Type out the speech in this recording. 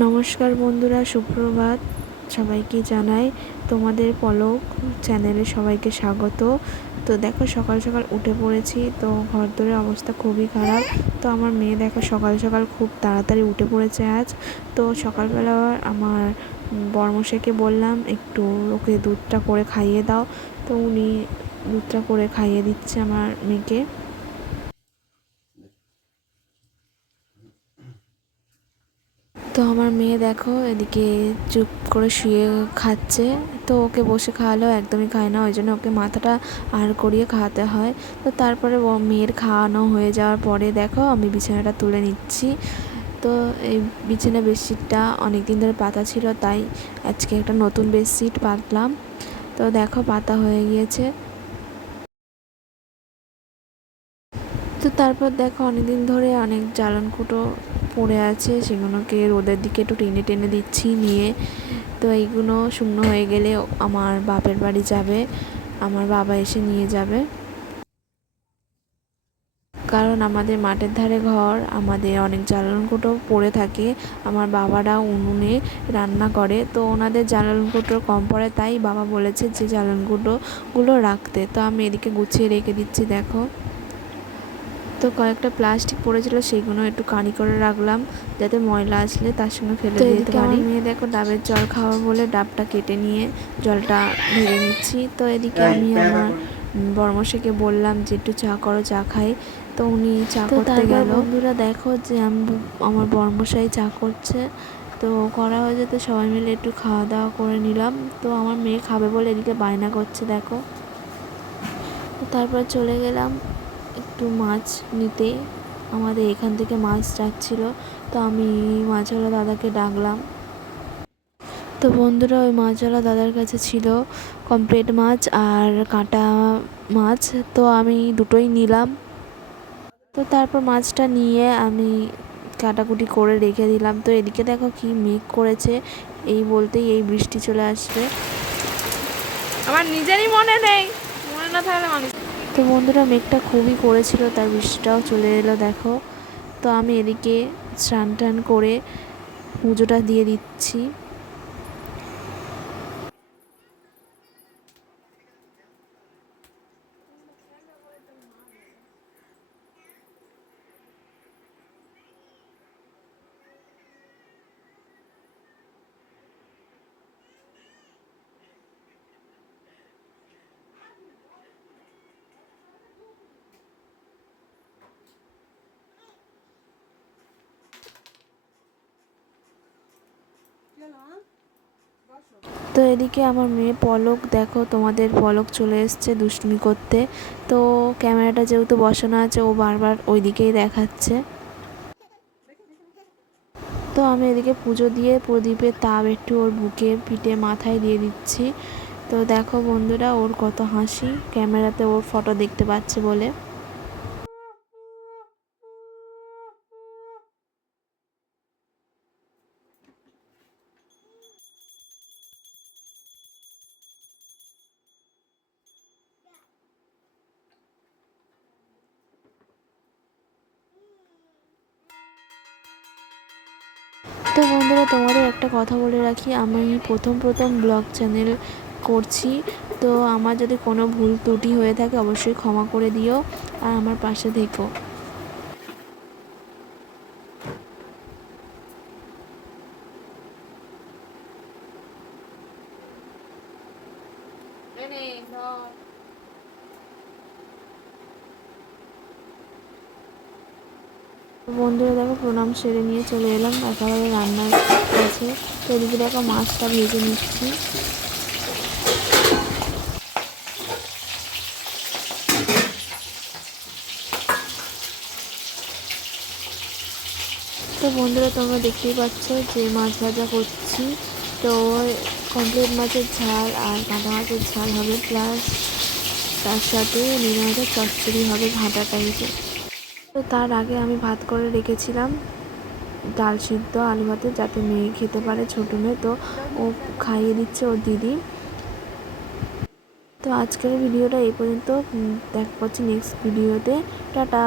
নমস্কার বন্ধুরা, সুপ্রভাত সবাইকে জানাই। তোমাদের পলক চ্যানেলে সবাইকে স্বাগত। তো দেখো, সকাল সকাল উঠে পড়েছি। তো ঘরদোরের অবস্থা খুবই খারাপ। তো আমার মেয়ে দেখো সকাল সকাল খুব তাড়াতাড়ি উঠে পড়েছে আজ। তো সকালবেলা আমার বড়মশাইকে বললাম একটু ওকে দুধটা করে খাইয়ে দাও। তো উনি দুধটা করে খাইয়ে দিচ্ছে আমার মেয়েকে। তো আমার মেয়ে দেখো এদিকে চুপ করে শুয়ে খাচ্ছে। তো ওকে বসে খাওয়ালেও একদমই খায় না, ওই জন্য ওকে মাথাটা আর করিয়ে খাওয়াতে হয়। তো তারপরে মেয়ের খাওয়ানো হয়ে যাওয়ার পরে দেখো আমি বিছানাটা তুলে নিচ্ছি। তো এই বিছানা বেডশিটটা অনেক দিন ধরে পাতা ছিল, তাই আজকে একটা নতুন বেডশিট পাতলাম। তো দেখো পাতা হয়ে গিয়েছে। তো তারপর দেখো অনেকদিন ধরে অনেক জ্বালানকুটো পড়ে আছে, সেগুলোকে রোদের দিকে একটু টেনে টেনে দিচ্ছি নিয়ে। তো এইগুলো শুকনো হয়ে গেলে আমার বাপের বাড়ি যাবে, আমার বাবা এসে নিয়ে যাবে। কারণ আমাদের মাঠের ধারে ঘর, আমাদের অনেক জ্বালানকুটো পড়ে থাকে। আমার বাবারা উনুনে রান্না করে, তো ওনাদের জ্বালানকুটো কম পড়ে, তাই বাবা বলেছে যে জ্বালানকুটোগুলো রাখতে। তো আমি এদিকে গুছিয়ে রেখে দিচ্ছি দেখো। তো কয়েকটা প্লাস্টিক পড়েছিল, সেইগুলো একটু কাঁড়ি করে রাখলাম যাতে ময়লা আসলে তার সঙ্গে ফেলে দিতে পারি। আমার মেয়ে দেখো ডাবের জল খাওয়া বলে ডাবটা কেটে নিয়ে জলটা ঢেলে নিচ্ছি। তো এদিকে আমি আমার বড়মশাইকে বললাম যে একটু চা করো, চা খাই। তো উনি চা করতে গেল। বন্ধুরা দেখো যে আমার বড়মশাই চা করছে। তো করা হয়ে যেতে সবাই মিলে একটু খাওয়া দাওয়া করে নিলাম। তো আমার মেয়ে খাবে বলে এদিকে বায়না করছে দেখো। তারপর চলে গেলাম একটু মাছ নিতে। আমাদের এখান থেকে মাছ যাচ্ছিলো, তো আমি মাছওয়ালা দাদাকে ডাকলাম। তো বন্ধুরা, ওই মাছওয়ালা দাদার কাছে ছিল কমপ্লেট মাছ আর কাঁটা মাছ। তো আমি দুটোই নিলাম। তো তারপর মাছটা নিয়ে আমি কাটাকুটি করে রেখে দিলাম। তো এদিকে দেখো কি মেঘ করেছে, এই বলতেই এই বৃষ্টি চলে আসবে। আমার নিজেরই মনে নেই, মনে না থাকলে মানুষ। তো বন্ধুরা, মেঘটা খুবই করেছিল, তার বৃষ্টিটাও চলে এলো দেখো। তো আমি এদিকে স্নান টান করে পুজোটা দিয়ে দিচ্ছি। তো এদিকে আমার মেয়ে পলক দেখো, তোমাদের পলক চলে এসছে দুষ্টুমি করতে। তো ক্যামেরাটা যেহেতু বসানো আছে, ও বারবার ওই দিকেই দেখাচ্ছে। তো আমি এদিকে পুজো দিয়ে প্রদীপের তাপ একটু ওর বুকে পিঠে মাথায় দিয়ে দিচ্ছি। তো দেখো বন্ধুরা, ওর কত হাসি, ক্যামেরাতে ওর ফটো দেখতে পাচ্ছে বলে। তো বন্ধুরা, তোমাদের একটা কথা বলে রাখি, আমি প্রথম ব্লগ চ্যানেল করছি। তো আমার যদি কোনো ভুল ত্রুটি হয়ে থাকে অবশ্যই ক্ষমা করে দিও আর আমার পাশে থেকো। বন্ধুরা দেখো, প্রণাম সেরে নিয়ে চলে এলাম একেবারে রান্নার কাছে। তো এদিকে দেখো মাছটা ভেজে নিচ্ছি। তো বন্ধুরা, তোমরা দেখতেই পাচ্ছ যে মাছ ভাজা করছি। তো কমপ্লেট মাছের ঝাল আর কাঁটা মাছের ঝাল হবে, প্লাস তার সাথে নিম মাছের চচ্চড়ি হবে ঘাঁটা টাইপের। তো তার আগে আমি ভাত করে রেখেছিলাম, ডাল সিদ্ধ আলু ভাতে, যাতে মেয়ে খেতে পারে, ছোটো মেয়ে। তো ও খাইয়ে দিচ্ছে ওর দিদি। তো আজকের ভিডিওটা এই পর্যন্ত, দেখা করছি নেক্সট ভিডিওতে। টাটা।